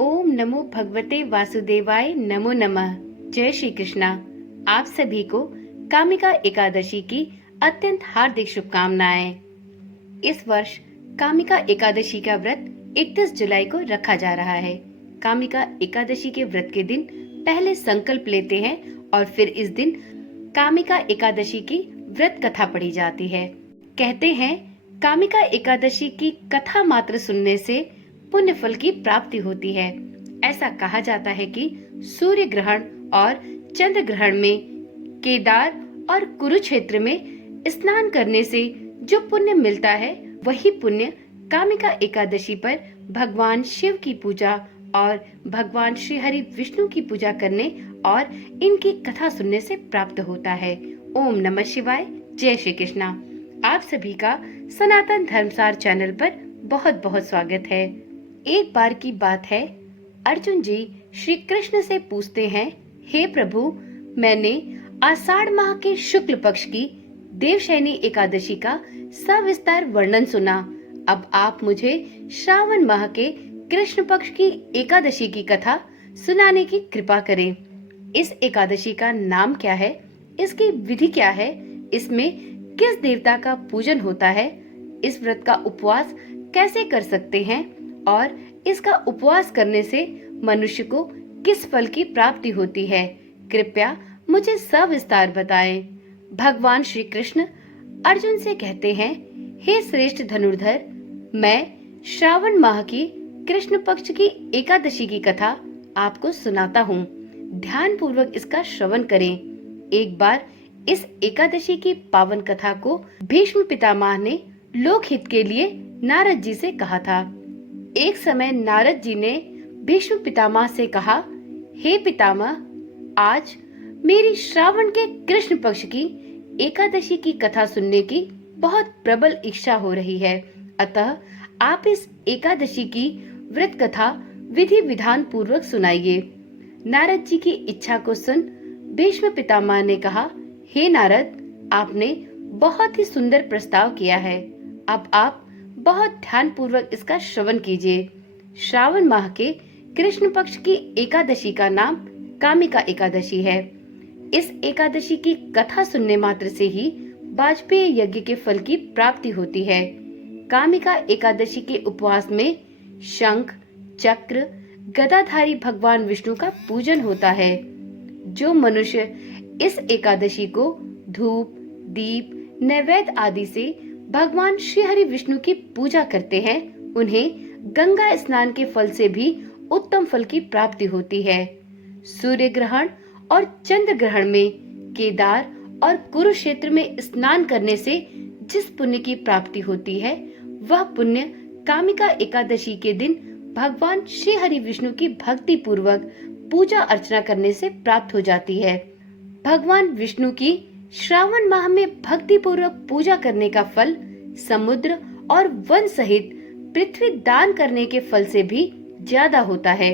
ओम नमो भगवते वासुदेवाय नमो नमः। जय श्री कृष्णा। आप सभी को कामिका एकादशी की अत्यंत हार्दिक शुभकामनाएं। इस वर्ष कामिका एकादशी का व्रत 31 जुलाई को रखा जा रहा है। कामिका एकादशी के व्रत के दिन पहले संकल्प लेते हैं और फिर इस दिन कामिका एकादशी की व्रत कथा पढ़ी जाती है। कहते हैं कामिका एकादशी की कथा मात्र सुनने से पुण्य फल की प्राप्ति होती है। ऐसा कहा जाता है कि सूर्य ग्रहण और चंद्र ग्रहण में केदार और कुरुक्षेत्र में स्नान करने से जो पुण्य मिलता है, वही पुण्य कामिका एकादशी पर भगवान शिव की पूजा और भगवान श्री हरि विष्णु की पूजा करने और इनकी कथा सुनने से प्राप्त होता है। ओम नमः शिवाय। जय श्री कृष्णा। आप सभी का सनातन धर्मसार चैनल पर बहुत बहुत स्वागत है। एक बार की बात है, अर्जुन जी श्री कृष्ण से पूछते हैं, हे प्रभु, मैंने आषाढ़ माह के शुक्ल पक्ष की देवशयनी एकादशी का सविस्तार वर्णन सुना। अब आप मुझे श्रावण माह के कृष्ण पक्ष की एकादशी की कथा सुनाने की कृपा करें। इस एकादशी का नाम क्या है, इसकी विधि क्या है, इसमें किस देवता का पूजन होता है, इस व्रत का उपवास कैसे कर सकते हैं और इसका उपवास करने से मनुष्य को किस फल की प्राप्ति होती है, कृपया मुझे सविस्तार बताएं। भगवान श्री कृष्ण अर्जुन से कहते हैं, हे श्रेष्ठ धनुर्धर, मैं श्रावण माह की कृष्ण पक्ष की एकादशी की कथा आपको सुनाता हूँ। ध्यान पूर्वक इसका श्रवण करें। एक बार इस एकादशी की पावन कथा को भीष्म पितामह ने लोकहित के लिए नारद जी से कहा था। एक समय नारद जी ने भीष्म पितामह से कहा, हे पितामह, आज मेरी श्रावण के कृष्ण पक्ष की एकादशी की कथा सुनने की बहुत प्रबल इच्छा हो रही है, अतः आप इस एकादशी की व्रत कथा विधि विधान पूर्वक सुनाइए। नारद जी की इच्छा को सुन भीष्म पितामह ने कहा, हे नारद, आपने बहुत ही सुंदर प्रस्ताव किया है। अब आप बहुत ध्यान पूर्वक इसका श्रवण कीजिए। श्रावण माह के कृष्ण पक्ष की एकादशी का नाम कामिका एकादशी है। इस एकादशी की कथा सुनने मात्र से ही वाजपेयी यज्ञ के फल की प्राप्ति होती है। कामिका एकादशी के उपवास में शंख, चक्र, गदाधारी भगवान विष्णु का पूजन होता है। जो मनुष्य इस एकादशी को धूप, दीप, नैवेद्य आदि से भगवान श्री हरि विष्णु की पूजा करते हैं, उन्हें गंगा स्नान के फल से भी उत्तम फल की प्राप्ति होती है। सूर्य ग्रहण और चंद्र ग्रहण में केदार और कुरुक्षेत्र में स्नान करने से जिस पुण्य की प्राप्ति होती है, वह पुण्य कामिका एकादशी के दिन भगवान श्री हरि विष्णु की भक्ति पूर्वक पूजा अर्चना करने से प्राप्त हो जाती है। भगवान विष्णु की श्रावण माह में भक्ति पूर्वक पूजा करने का फल समुद्र और वन सहित पृथ्वी दान करने के फल से भी ज्यादा होता है।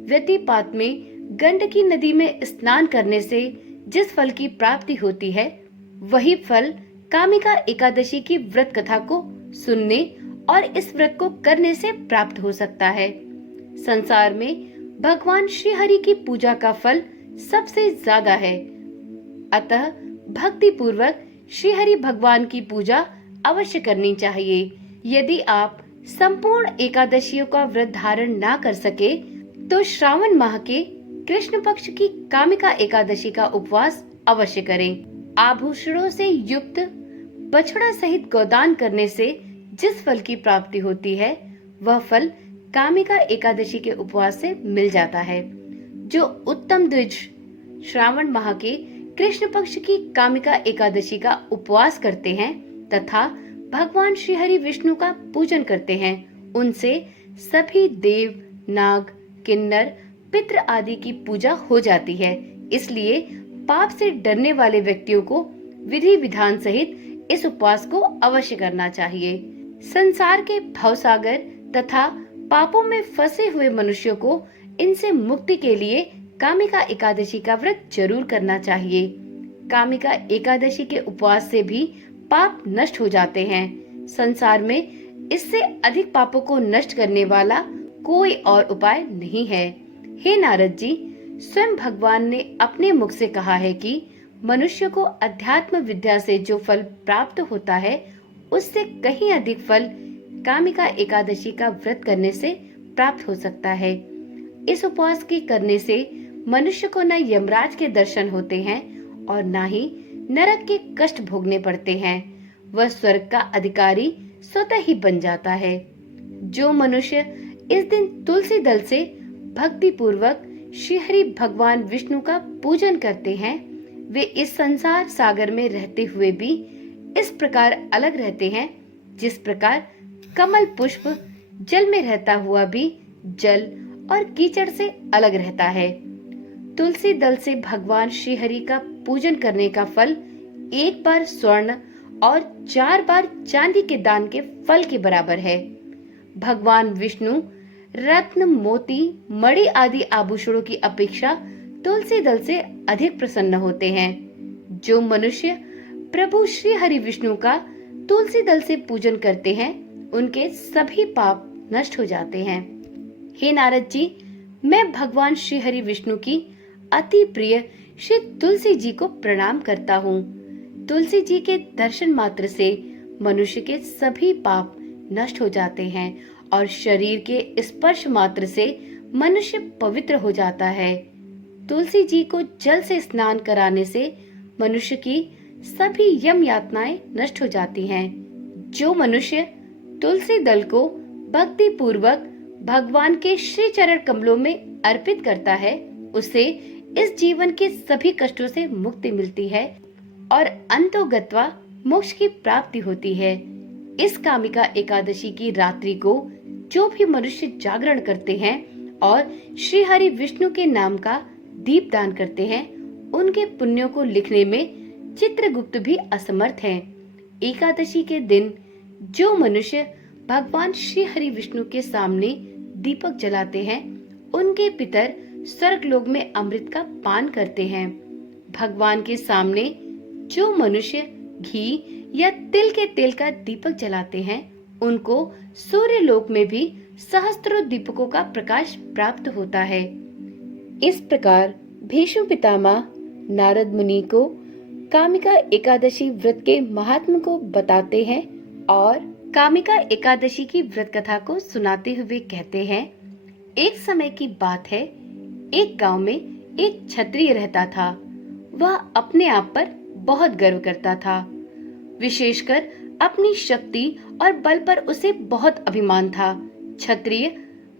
व्यतिपात में गंडकी नदी में स्नान करने से जिस फल की प्राप्ति होती है, वही फल कामिका एकादशी की व्रत कथा को सुनने और इस व्रत को करने से प्राप्त हो सकता है। संसार में भगवान श्री हरि की पूजा का फल सबसे ज्यादा है, अतः भक्ति पूर्वक श्री हरि भगवान की पूजा अवश्य करनी चाहिए। यदि आप संपूर्ण एकादशियों का व्रत धारण ना कर सके, तो श्रावण माह के कृष्ण पक्ष की कामिका एकादशी का उपवास अवश्य करें। आभूषणों से युक्त बछड़ा सहित गोदान करने से जिस फल की प्राप्ति होती है, वह फल कामिका एकादशी के उपवास से मिल जाता है। जो उत्तम द्विज श्रावण माह के कृष्ण पक्ष की कामिका एकादशी का उपवास करते हैं तथा भगवान श्री हरि विष्णु का पूजन करते हैं, उनसे सभी देव, नाग, किन्नर, पितृ आदि की पूजा हो जाती है। इसलिए पाप से डरने वाले व्यक्तियों को विधि विधान सहित इस उपवास को अवश्य करना चाहिए। संसार के भवसागर तथा पापों में फंसे हुए मनुष्यों को इनसे मुक्ति के लिए कामिका एकादशी का व्रत जरूर करना चाहिए। कामिका एकादशी के उपवास से भी पाप नष्ट हो जाते हैं। संसार में इससे अधिक पापों को नष्ट करने वाला कोई और उपाय नहीं है। हे नारद जी, स्वयं भगवान ने अपने मुख से कहा है कि मनुष्य को अध्यात्म विद्या से जो फल प्राप्त होता है, उससे कहीं अधिक फल कामिका एकादशी का व्रत करने से प्राप्त हो सकता है। इस उपवास के करने से मनुष्य को न यमराज के दर्शन होते हैं और न ही नरक के कष्ट भोगने पड़ते हैं। वह स्वर्ग का अधिकारी स्वतः ही बन जाता है। जो मनुष्य इस दिन तुलसी दल से भक्ति पूर्वक श्री हरि भगवान विष्णु का पूजन करते हैं, वे इस संसार सागर में रहते हुए भी इस प्रकार अलग रहते हैं जिस प्रकार कमल पुष्प जल में रहता हुआ भी जल और कीचड़ से अलग रहता है। तुलसी दल से भगवान श्री हरि का पूजन करने का फल 1 बार स्वर्ण और 4 बार चांदी के दान के फल के बराबर है। भगवान विष्णु रत्न, मोती, मणि आदि आभूषणों की अपेक्षा तुलसी दल से अधिक प्रसन्न होते हैं। जो मनुष्य प्रभु श्री हरि विष्णु का तुलसी दल से पूजन करते हैं, उनके सभी पाप नष्ट हो जाते हैं। हे नारद जी, मैं भगवान श्री हरि विष्णु की अति प्रिय श्री तुलसी जी को प्रणाम करता हूँ। तुलसी जी के दर्शन मात्र से मनुष्य के सभी पाप नष्ट हो जाते हैं और शरीर के स्पर्श मात्र से मनुष्य पवित्र हो जाता है। तुलसी जी को जल से स्नान कराने से मनुष्य की सभी यम यातनाएं नष्ट हो जाती हैं। जो मनुष्य तुलसी दल को भक्ति पूर्वक भगवान के श्री चरण कमलों में अर्पित करता है, उसे इस जीवन के सभी कष्टों से मुक्ति मिलती है और अंतोगत्वा मोक्ष की प्राप्ति होती है। इस कामिका एकादशी की रात्रि को जो भी मनुष्य जागरण करते हैं और श्री हरि विष्णु के नाम का दीप दान करते हैं, उनके पुण्यों को लिखने में चित्रगुप्त भी असमर्थ हैं। एकादशी के दिन जो मनुष्य भगवान श्री हरि विष्णु के सामने दीपक जलाते हैं, उनके पितर स्वर्ग लोक में अमृत का पान करते हैं। भगवान के सामने जो मनुष्य घी या तिल के तेल का दीपक जलाते हैं, उनको सूर्य लोक में भी सहस्त्रों दीपकों का प्रकाश प्राप्त होता है। इस प्रकार भीष्म पितामह नारद मुनि को कामिका एकादशी व्रत के महात्म को बताते हैं और कामिका एकादशी की व्रत कथा को सुनाते हुए कहते हैं, एक समय की बात है, एक गांव में एक क्षत्रिय रहता था। वह अपने आप पर बहुत गर्व करता था। विशेषकर अपनी शक्ति और बल पर उसे बहुत अभिमान था। क्षत्रिय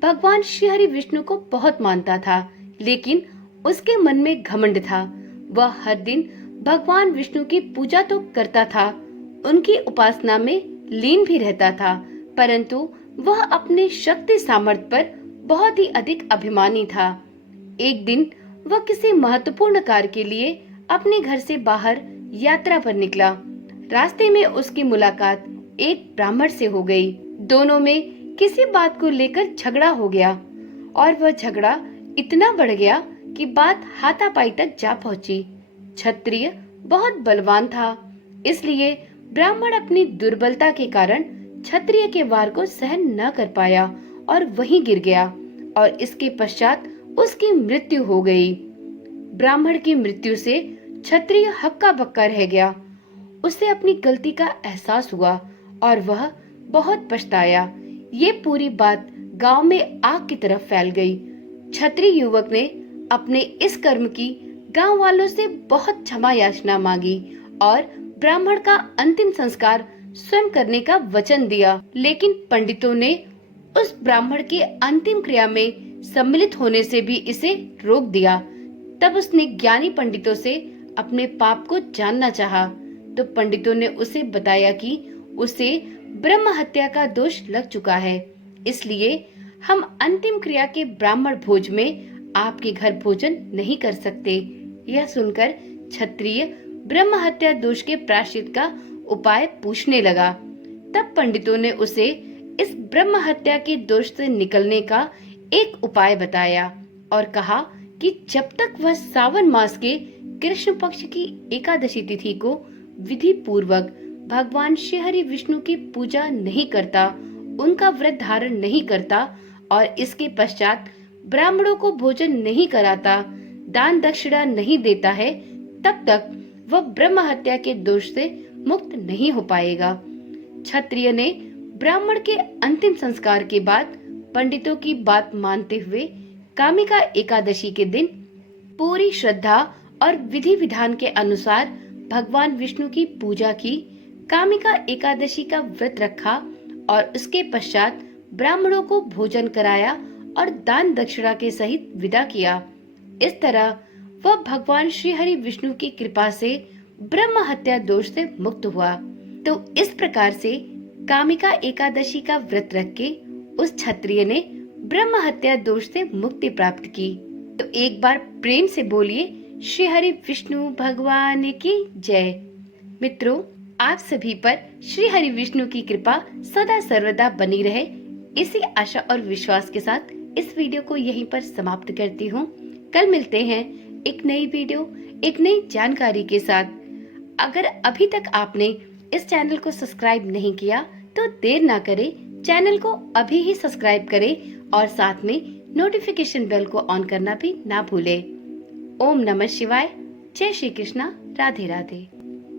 भगवान श्री हरि विष्णु को बहुत मानता था, लेकिन उसके मन में घमंड था। वह हर दिन भगवान विष्णु की पूजा तो करता था, उनकी उपासना में लीन भी रहता था, परंतु वह अपने शक्ति सामर्थ्य पर बहुत ही अधिक अभिमानी था। एक दिन वह किसी महत्वपूर्ण कार्य के लिए अपने घर से बाहर यात्रा पर निकला। रास्ते में उसकी मुलाकात एक ब्राह्मण से हो गई। दोनों में किसी बात को लेकर झगड़ा हो गया और वह झगड़ा इतना बढ़ गया कि बात हाथापाई तक जा पहुंची। क्षत्रिय बहुत बलवान था, इसलिए ब्राह्मण अपनी दुर्बलता के कारण क्षत्रिय के वार को सहन न कर पाया और वहीं गिर गया और इसके पश्चात उसकी मृत्यु हो गई। ब्राह्मण की मृत्यु से क्षत्रिय हक्का बक्का रह गया। उसे अपनी गलती का एहसास हुआ और वह बहुत पछताया। ये पूरी बात गांव में आग की तरफ फैल गई। क्षत्रिय युवक ने अपने इस कर्म की गांव वालों से बहुत क्षमा याचना मांगी और ब्राह्मण का अंतिम संस्कार स्वयं करने का वचन दिया, लेकिन पंडितों ने उस ब्राह्मण के अंतिम क्रिया में सम्मिलित होने से भी इसे रोक दिया। तब उसने ज्ञानी पंडितों से अपने पाप को जानना चाहा, तो पंडितों ने उसे बताया कि उसे ब्रह्म हत्या का दोष लग चुका है, इसलिए हम अंतिम क्रिया के ब्राह्मण भोज में आपके घर भोजन नहीं कर सकते। यह सुनकर क्षत्रिय ब्रह्म हत्या दोष के प्रायश्चित का उपाय पूछने लगा। तब पंडितों ने उसे इस ब्रह्म हत्या के दोष से निकलने का एक उपाय बताया और कहा कि जब तक वह सावन मास के कृष्ण पक्ष की एकादशी तिथि को विधि पूर्वक भगवान श्री हरि विष्णु की पूजा नहीं करता, उनका व्रत धारण नहीं करता और इसके पश्चात ब्राह्मणों को भोजन नहीं कराता, दान दक्षिणा नहीं देता है, तब तक वह ब्रह्म हत्या के दोष से मुक्त नहीं हो पाएगा। क्षत्रिय ने ब्राह्मण के अंतिम संस्कार के बाद पंडितों की बात मानते हुए कामिका एकादशी के दिन पूरी श्रद्धा और विधि विधान के अनुसार भगवान विष्णु की पूजा की, कामिका एकादशी का व्रत रखा और उसके पश्चात ब्राह्मणों को भोजन कराया और दान दक्षिणा के सहित विदा किया। इस तरह वह भगवान श्री हरि विष्णु की कृपा से ब्रह्म हत्या दोष से मुक्त हुआ। तो इस प्रकार से कामिका एकादशी का व्रत रख के उस क्षत्रिय ने ब्रह्म हत्या दोष से मुक्ति प्राप्त की। तो एक बार प्रेम से बोलिए श्री हरि विष्णु भगवान की जय। मित्रों, आप सभी पर श्री हरि विष्णु की कृपा सदा सर्वदा बनी रहे, इसी आशा और विश्वास के साथ इस वीडियो को यहीं पर समाप्त करती हूँ। कल मिलते हैं एक नई वीडियो, एक नई जानकारी के साथ। अगर अभी तक आपने इस चैनल को सब्सक्राइब नहीं किया तो देर ना करें, चैनल को अभी ही सब्सक्राइब करें और साथ में नोटिफिकेशन बेल को ऑन करना भी ना भूलें। ओम नमः शिवाय। जय श्री कृष्णा। राधे राधे।